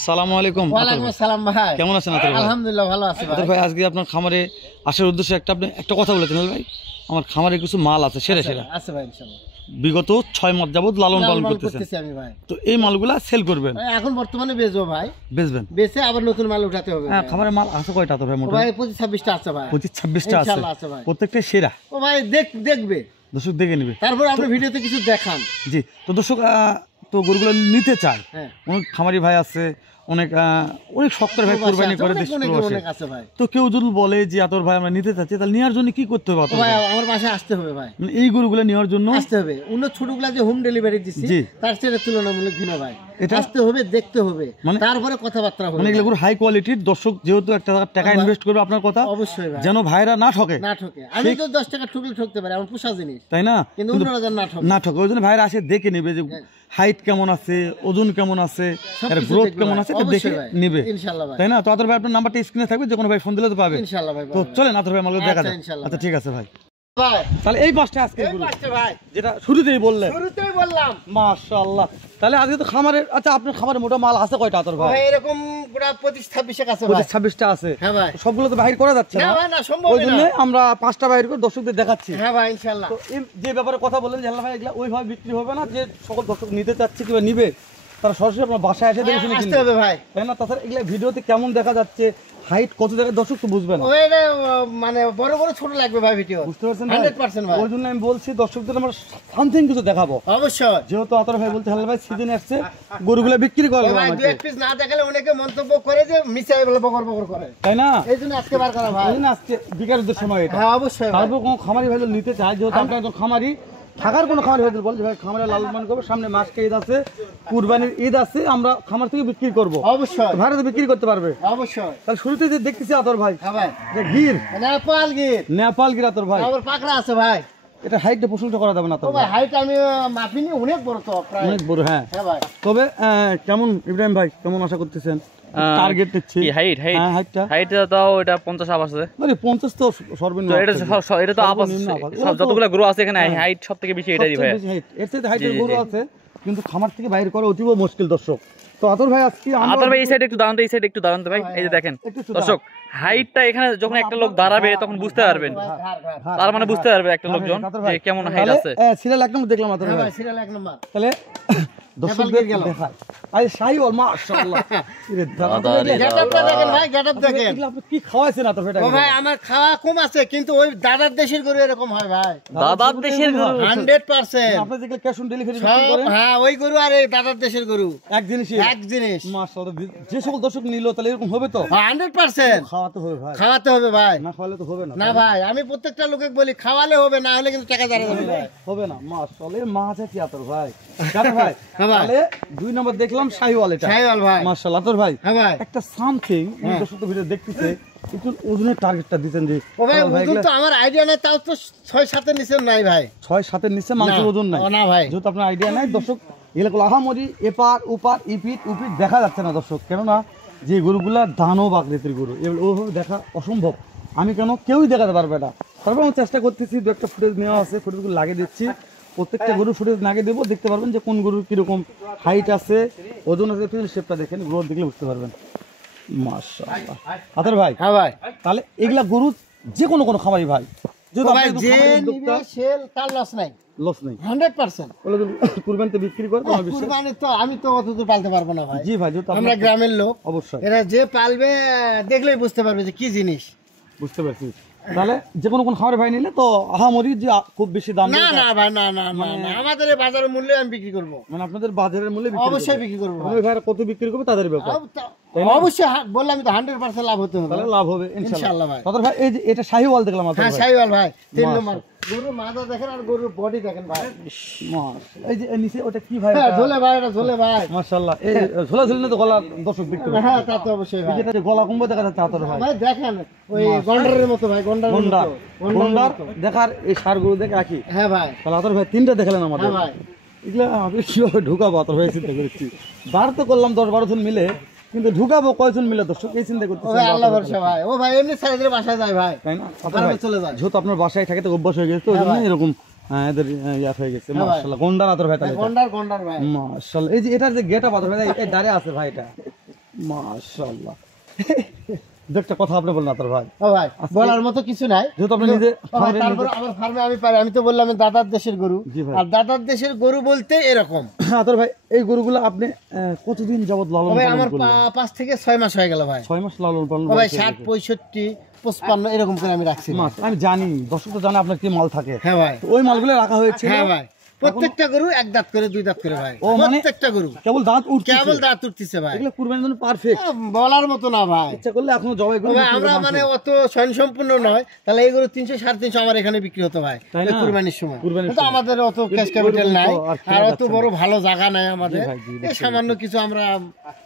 সালামু আলাইকুম। ওয়ালাইকুম আসসালাম ভাই, কেমন আছেন আতর ভাই? আলহামদুলিল্লাহ ভালো আছি আতর ভাই, আজকে আপনার খামারে আসার উদ্দেশ্যে আপনি একটা কথা বলেছেন ভাই, আমার খামারে কিছু মাল আছে সেরা সেরা আছে ভাই, ইনশাআল্লাহ বিগত 6 মাস যাবত লালন পালন করতেছেন আমি ভাই। তো এই মালগুলা সেল করবেন? এখন বর্তমানে বেচবো ভাই, বেচবেন, বেচে আবার নতুন মাল উঠাতে হবে। হ্যাঁ, খামারে মাল আছে কয়টা আতর ভাই? মোটা ভাই 25-26টা আছে ভাই, 25-26টা আছে ভাই, প্রত্যেকটা সেরা। ও ভাই দেখবে, দর্শক দেখে নেবে, তারপর আপনি ভিডিওতে কিছু দেখান। জি, তো দর্শক তো গরুগুলো নিতে চায়, হ্যাঁ, অনেক খামারি ভাই আছে, অনেক শক্তের ভাই কুরবানি করে দেশ আছে ভাই। তো কেউ যদি বলে যে আতর ভাই আমরা নিতে চাচ্ছি, তাহলে নেওয়ার জন্য কি করতে হবে? ভাই আমার বাসায় আসতে হবে ভাই, এই গরুগুলো নেওয়ার জন্য আসতে হবে। অন্য ছোটগুলা যে হোম ডেলিভারি দিচ্ছি তার চেয়ে তুলনামূলক ভিন্ন ভাই, এটা আসতে হবে, দেখতে হবে, তারপরে কথাবার্তা হবে। মানে এগুলো গরু হাই কোয়ালিটির। দর্শক যেহেতু একটা টাকা ইনভেস্ট করবে আপনার কথা অবশ্যই ভাই, যেন ভাইরা না ঠকে। আমি তো 10 টাকা ঠকলে ঠকতে পারি, আমার পোষা জিনিস, তাই না? কিন্তু অন্যরা যেন না ঠকে। ওই জন্য ভাইরা আসে দেখে নেবে যে হাইট কেমন আছে, ওজন কেমন আছে, এর গ্রোথ কেমন আছে, এটা দেখে নেবে ইনশাআল্লাহ ভাই। তাই না? তো আতর ভাই আপনার নাম্বারটা স্ক্রিনে থাকবে, যে কোনো ভাই ফোন দিলে তো পাবে ইনশাআল্লাহ ভাই। তো চলেন আতর ভাই মাল দেখা যাক। আচ্ছা ঠিক আছে ভাই, তাহলে এই পাঁচটা আজকে ভাই যেটা শুরুতেই বললাম মাশাআল্লাহ। তাহলে আজকে তো খামারে, আচ্ছা আপনার খামারে মোটা মাল আছে কয়টা আতর ভাই? এরকম পুরো 25-26 আছে ভাই। 25-26টা আছে। হ্যাঁ ভাই, সবগুলো তো বাহির করা যাচ্ছে না ভাই, না সম্ভব ওই জন্য আমরা 5টা বাহির করে দর্শকদের দেখাচ্ছি। হ্যাঁ ভাই ইনশাআল্লাহ। তো যে ব্যাপারে কথা বললেন যে ভাই, এগুলা ওইভাবে বিক্রি হবে না, যে সকল দর্শক নিতে চাচ্ছে কিংবা নিবে তারা সরাসরি আপনার বাসায় এসে দেখে শুনে কিনতে হবে ভাই, তাই না? তাছাড়া এগুলা ভিডিওতে কেমন দেখা যাচ্ছে, হাইট কত জায়গায় দর্শক তো বুঝবে না, মানে বড় বড় ছোট লাগবে ভাই ভিডিও, বুঝতে পারছেন? 100% ভাই। ওই জন্য আমি বলছি দর্শকদের আমরা সামথিং কিছু দেখাবো অবশ্যই, যেহেতু আতর ভাই বলতে হাল ভাই সিজন আসছে, গরুগুলা বিক্রি করবে ভাই। দুই এক পিস না দেখালে অনেকে মন্তব্য করে যে মিছাই বলে বকর বকর করে, তাই না? এই জন্য আজকে বার করা ভাই, এই জন্য আজকে বিকাশের সময় এটা। হ্যাঁ অবশ্যই। তারপর কোন খামারি ভাই নিতে চায়, যেহেতু আপনার একজন খামারি থাকার কোনো খামারি ভাই বল যে ভাই খামারে লালন পালন করবো, সামনে মাসকে ঈদ আছে, কুরবানির ঈদ আছে, আমরা খামার থেকে বিক্রি করবো, অবশ্যই ভাড়া তো বিক্রি করতে পারবে অবশ্যই। তাহলে শুরুতে যে দেখতেছি আতর ভাই, হ্যাঁ ভাই, যে গির নেপাল গির আতর ভাই, আবার পাকড়া আছে ভাই। এটা হাইটটা প্রশংসা করা যাবে না তো ভাই, হাইট আমি মাপিনি, অনেক বড়, তো প্রায় অনেক বড়। হ্যাঁ হ্যাঁ ভাই। তবে কেমন ইব্রাহিম ভাই, কেমন আশা করতেছেন টার্গেট দিচ্ছি? হাইটটা তাও এটা 50 আপ আছে। মানে 50 তো সর্বনিম্ন, এটা তো আপ আছে, সব যতগুলো গ্রো আছে এখানে হাইট সবথেকে বেশি এটাই ভাই। এর থেকে হাইটের গরু আছে, কিন্তু খামার থেকে বাইরে করা অতীব মুশকিল দর্শক। তো আতর ভাই আজকে আতর ভাই এই সাইডে একটু দাঁড়ান তো, এই সাইডে একটু দাঁড়ান তো ভাই। এই যে দেখেন দর্শক, হাইটটা এখানে যখন একটা লোক দাঁড়াবে তখন বুঝতে পারবেন, তার মানে বুঝতে পারবে একটা লোকজন যে কেমন হাইট আছে। সিরিয়াল 1 নম্বর দেখলাম আতর ভাই, সিরিয়াল 1 নম্বর। তাহলে দর্শকদের দেখায় আরে শাইওয়াল মাশাআল্লাহ, গেটআপটা দেখেন ভাই, গেটআপ দেখেন। আপনি কি খাওয়াইছেন আতর ভাই? ও ভাই আমার খাওয়া কম আছে, কিন্তু ওই দাদার দেশের গরু এরকম হয় ভাই, দাদার দেশের গরু 100%। আপনি যেগুলো ক্যাশ অন ডেলিভারি বিক্রি করেন, হ্যাঁ ওই গরু আর এই দাদার দেশের গরু এক জিনিস মাশাআল্লাহ। যে সকল দর্শক নিল তাহলে এরকম হবে তো 100%। খাওয়াতে হবে ভাই, খাওয়াতে হবে ভাই, না খাওয়ালে তো হবে না। না ভাই, আমি প্রত্যেকটা লোকে বলি খাওয়ালে হবে, না হলে কিন্তু টাকা দাঁড়াবে যাবে ভাই, হবে না। মাশাআল্লাহ মাছ আছে আতর ভাই, জানো ভাই? তাহলে 2 নম্বর দেখলাম শাইওয়াল, এটা শাইওয়াল ভাই মাশাআল্লাহ। আতর ভাই হ্যাঁ ভাই, একটা সামথিং দর্শক ভিডিও দেখতেছে, একটু ওজনের টার্গেটটা দিতেন যে ও ভাই, ওজন তো আমার আইডিয়া নাই, তাও তো 6-7 এর নিচে নাই ভাই, 6-7 এর নিচে মাংসের ওজন নাই না ভাই। যেহেতু আপনার আইডিয়া নাই দর্শক, এগুলো আহামরি এপার ওপার ইপিট উপিট দেখা যাচ্ছে না দর্শক, কেননা যে গরুগুলা দানব আকৃতির গরু, এগুলো ওভাবে দেখা অসম্ভব, আমি কেউই দেখাতে পারবে না। তারপর আমি চেষ্টা করতেছি, 2-একটা ফুটেজ নেওয়া আছে, ফুটেজগুলো লাগিয়ে দিচ্ছি, প্রত্যেকটা গরু ফুটেজ লাগিয়ে দেবো, দেখতে পারবেন যে কোন গরুর কিরকম হাইট আছে, ওজন আছে, শেপটা দেখেন, গ্রোথ দেখলে বুঝতে পারবেন। মাশাআল্লাহ আতর ভাই, হ্যাঁ ভাই, তাহলে এগুলা গরু যে কোনো খামারি ভাই যদি ভাই যে নিবে সেল তার লস নাই, লস নেই 100%। ওগুলো কুরবানিতে বিক্রি করে কুরবানি তো আমি তো অতদূর পালতে পারবো না ভাই। জি ভাই, যেহেতু আমরা গ্রামের লোক, অবশ্যই এরা যে পালবে দেখলেই বুঝতে পারবে যে কি জিনিস। বুঝতে পারছি। তাহলে যে কোনো খামারে ভাই নিলে তো আহামরি যে খুব বেশি দাম না না ভাই, না না না, আমাদের বাজারের মূল্যে আমি বিক্রি করব, মানে আপনাদের বাজারের মূল্যে অবশ্যই বিক্রি করব। ওই ভাইরা কত বিক্রি করবে তাদের ব্যাপার, অবশ্যই বললাম তো 100% লাভ হতে হবে, তাহলে লাভ হবে ইনশাআল্লাহ ভাই। তাদের ভাই এই যে এটা শাহিওয়াল দেখলাম আপনাদের, হ্যাঁ শাহিওয়াল ভাই 3 নম্বর গরুর মাথা দেখেন আর গরুর বডি দেখেন ভাই, এই যে নিচে ওটা কি ভাই? ঝোলে ভাই, এটা ঝোলে ভাই মাশাআল্লাহ। এই ঝোলা ঝুলি না তো গলা দর্শক দেখতে পাবে, হ্যাঁ তা তো অবশ্যই ভাই। যেটা গলা কম্বো দেখা যাচ্ছে আতর ভাই, ভাই দেখেন ওই গন্ডারের মতো ভাই, গন্ডার দেখার এই সার গরু দেখে রাখি। হ্যাঁ ভাই, তাহলে আতর ভাই 3টা দেখালেন আমাদের, হ্যাঁ ভাই। এগুলো আমি কিভাবে ঢুকাবো আতর ভাই চিন্তা করছি, বার তো করলাম 10-12 জন মিলে, কিন্তু ঢুকাবো কয়জন মিলে দর্শক এই চিন্তা করতেছি। আল্লাহ ভরসা ভাই, ও ভাই এমনি সাইজের বাসায় যায় ভাই, তাই না? চলে যায়, যেহেতু আপনার বাসায় থাকে তো অভ্যাস হয়ে গেছে, তো ওই জন্য এরকম এদের ইয়া হয়ে গেছে। মাশাআল্লাহ গন্ডার আতর ভাই, তাহলে গন্ডার ভাই মাশাআল্লাহ। এই যে এটার যে গেটআপ আতর ভাই, এই দাঁড়ে আছে ভাই, এটা মাশাআল্লাহ। দু একটা কথা আপনি বলেন আতর ভাই। ও ভাই বলার মতো কিছু নাই, যেহেতু আপনি নিজে তারপর আমার ফার্মে আমি পারি, আমি তো বললাম দাদার দেশের গরু, জি ভাই। আর দাদার দেশের গরু বলতে এরকম। আতর ভাই এই গরুগুলো আপনি কতদিন যাবত লালন ভাই পালন আমার করলেন? 5 থেকে 6 মাস হয়ে গেল ভাই। 6 মাস লালন পালন ও ভাই করেছেন। 60, 65, 55 এরকম করে আমি রাখছি। মাস আমি জানি, দর্শক তো জানে আপনার কি মাল থাকে। হ্যাঁ ভাই, তো ওই মালগুলো রাখা হয়েছিল। হ্যাঁ ভাই, প্রত্যেকটা গরু 1 দাঁত করে 2 দাঁত করে ভাই, ও মানে প্রত্যেকটা গরু কেবল দাঁত উঠছে, কেবল দাঁত উঠতেছে ভাই। এগুলো কুরবানির জন্য পারফেক্ট। বলার মতো না ভাই, ইচ্ছা করলে এখনো জবাই করে ভাই আমরা মানে অত স্বয়ংসম্পূর্ণ নয়, তাহলে এই গরু 300, 350 আমার এখানে বিক্রি হতো ভাই তাই না? কুরবানির সময়। কুরবানির কিন্তু সময়। আমাদের অত ক্যাশ ক্যাপিটাল নাই, আর আর অত বড় ভালো জায়গা নাই আমাদের, জি ভাই, জি, এই সামান্য কিছু আমরা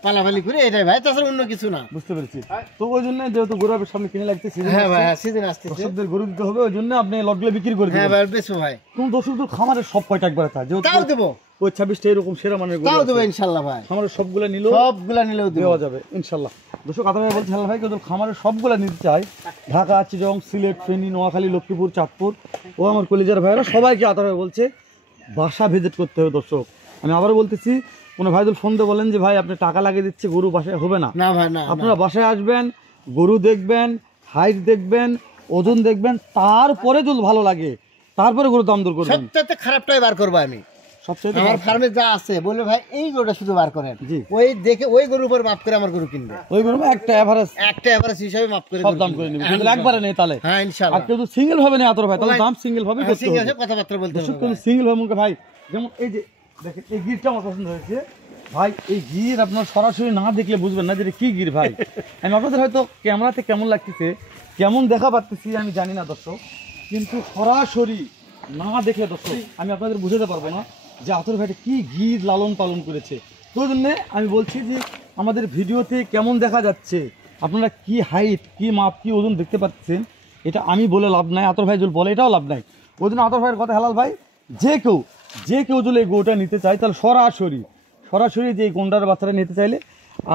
পালাপালি করি এটাই ভাই, তাছাড়া অন্য কিছু না। বুঝতে পেরেছি। তো ওই জন্য যেহেতু গরু আপনার সামনে কিনে লাগছে, হ্যাঁ ভাই, সিজন আসতেছে। দর্শকদের গরু দিতে হবে, ওই জন্য আপনি লটগুলো বিক্রি করে হ্যাঁ দিবেন। ভাই বেশো ভাই, কোন দর্শকদের খামারের সব কয়টা একবার থাকে, যেহেতু তাও দেবো, ওই 26টা এরকম সেরা মানের গরু তাও আছে। দেবো ইনশাল্লাহ ভাই, খামারের সবগুলা নিলেও সবগুলা নিলেও দেবো। দেওয়া যাবে ইনশাল্লাহ। দর্শক আতর ভাই বলছে হেলাল ভাই কেউ খামারের সবগুলা নিতে চাই, ঢাকা, চিটাগং, সিলেট, ফেনী, নোয়াখালী, লক্ষ্মীপুর, চাঁদপুর ও আমার কলিজার ভাইরা সবাইকে আতর ভাই বলছে বাসা ভিজিট করতে হবে। দর্শক আমি আবারও বলতেছি, কোনো ভাইদুল ফোন দিয়ে বলেন যে ভাই আপনি টাকা লাগিয়ে দিচ্ছে গরু বাসায় হবে না। না ভাই না, আপনারা বাসায় আসবেন, গরু দেখবেন, হাইট দেখবেন, ওজন দেখবেন, তারপরে যদি ভালো লাগে তারপরে গরু দাম দর করবেন। সবচাইতে খারাপটাই বার করবো আমি। সবচেয়ে আমার ফার্মে যা আছে বলবে ভাই এই গরুটা শুধু বার করেন, জি। ওই দেখে ওই গরুর উপর মাপ করে আমার গরু কিনবে, ওই গরু একটা এভারেজ একটা এভারেজ হিসাবে মাপ করে সব গরু দাম কিনবে। করে নেবে, কিন্তু একবারে নেই তাহলে। হ্যাঁ আর ইনশাআল্লাহ, কেউ সিঙ্গেল ভাবে নেই আতর ভাই, তাহলে ভাই, দাম সিঙ্গেল ভাবে করতে সিঙ্গেল হবে। আছে কথাবার্তা বলতে হবে ভাই। সিঙ্গেল ভাবে ভাই, যেমন এই যে দেখেন এই গিরটা আমার পছন্দ হয়েছে ভাই। এই গির আপনার সরাসরি না দেখলে বুঝবেন না যে এটা কি গির ভাই। আমি আপনাদের হয়তো ক্যামেরাতে কেমন লাগতেছে, কেমন দেখা পাচ্ছি আমি জানি না দর্শক, কিন্তু সরাসরি না দেখলে দর্শক আমি আপনাদের বুঝাতে পারবো না যে আতর ভাইটা কি গির লালন পালন করেছে। তো ওই জন্যে আমি বলছি যে আমাদের ভিডিওতে কেমন দেখা যাচ্ছে, আপনারা কি হাইট, কি মাপ, কি ওজন দেখতে পাচ্ছেন, এটা আমি বলে লাভ নাই, আতর ভাই যদি বলে এটাও লাভ নাই। ওই জন্য আতর ভাইয়ের কথা হেলাল ভাই, যে কেউ যদি এই গরুটা নিতে চায় তাহলে সরাসরি যে গন্ডার বাচ্চাটা নিতে চাইলে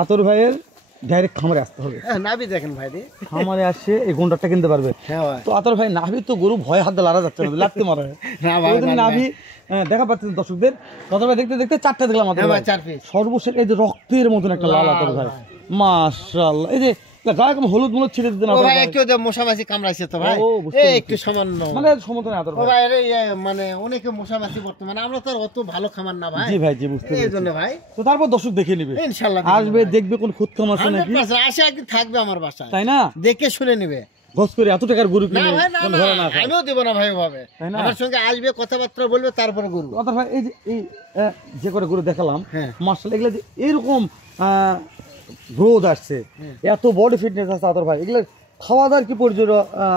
আতর ভাইয়ের ডাইরেক্ট খামারে আসতে হবে। হ্যাঁ নাভি দেখেন ভাই রে, খামারে আসে এই গন্ডারটা কিনতে পারবে। হ্যাঁ ভাই, তো আতর ভাই নাভি তো গরু ভয় হাত দিয়ে লাড়া যাচ্ছে না, লাগতে মারা না ভাই, নাভি দেখা পাচ্ছেন দর্শকদের। আতর ভাই দেখতে দেখতে 4টা দেখলাম আতর হ্যাঁ ভাই, ভাই 4 পিস সর্বশেষ এই যে রক্তের মতন একটা লাল আতর ভাই, মাশাআল্লাহ। এই যে গায়ে কেমন হলুদ মলুদ ছিটে দিতেন ও আতর ভাই, ভাই, একটু মশা মাছি কামড়াইছে তো ভাই, ও, বুঝতে এই পেরেছি। একটু সামান্য মানে সমতনে আতর ও ভাই। ভাই রে, মানে অনেকে মশা মাছি বর্তমানে, আমরা তো আর অত ভালো খামার না ভাই, জি ভাই, জি বুঝতে এই পেরেছি। জন্য ভাই তো তারপর দর্শক দেখে নিবে, ইনশাআল্লাহ আসবে দেখবে কোন খুদ খাম আছে নাকি, 100% আসে একদিন থাকবে আমার বাসায়, তাই না? দেখে শুনে নিবে। গস করে এত টাকার গরু না কিনে ভাই না, কোন না, ঘরে না খায়। আমিও দেব না ভাই ওভাবে, তাই না? আমার সঙ্গে আসবে, কথাবার্তা বলবে, তারপরে গরু। আতর ভাই এই যে এই যে করে গরু দেখালাম, হ্যাঁ। মাশাআল্লাহ, এগুলা যে এরকম গ্রোথ আসছে, এত বডি ফিটনেস আছে আতর ভাই, এগুলা খাওয়া দাওয়ার কি পর্যন্ত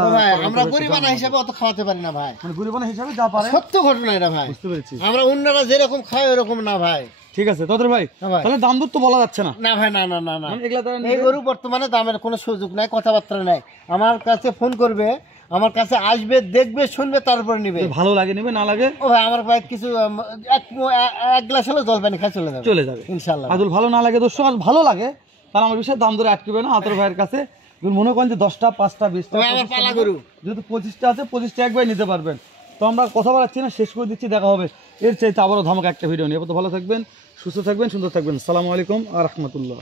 ও ভাই আমরা গরিবানা হিসাবে অত খাওয়াতে পারি না ভাই, মানে গরিবানা হিসাবে যা পারে। সত্য ঘটনা এটা ভাই, বুঝতে পেরেছি। আমরা অন্যরা যেরকম খায় ওরকম না ভাই। ঠিক আছে তোদের ভাই, হ্যাঁ ভাই। তাহলে দাম দর তো বলা যাচ্ছে না। না ভাই, না না না না, মানে এগুলা তারা এই গরু বর্তমানে দামের কোনো সুযোগ নাই, কথাবার্তা নাই। আমার কাছে ফোন করবে, আমার কাছে আসবে, দেখবে, শুনবে, তারপর নিবে। ভালো লাগে নিবে, না লাগে ও ভাই আমার ভাই কিছু এক গ্লাস হলে জল পানি খায় চলে যাবে ইনশাআল্লাহ। আদুল ভালো না লাগে দর্শক, আর ভালো লাগে তাহলে আমার বিষয়ে দাম ধরে আটকেবে না আতর ভাইয়ের কাছে। যদি মনে করেন যে 10টা, 5টা, 20টা, ভাই, আমার পালা গরু। যেহেতু 25টা আছে, 25টা একবার নিতে পারবেন। তো আমরা কথা বলাচ্ছি না, শেষ করে দিচ্ছি, দেখা হবে এর চাইতে আবারও ধামাকা একটা ভিডিও নিয়ে। তো ভালো থাকবেন, সুস্থ থাকবেন, সুন্দর থাকবেন। আসসালামু আলাইকুম ওয়া রাহমাতুল্লাহ।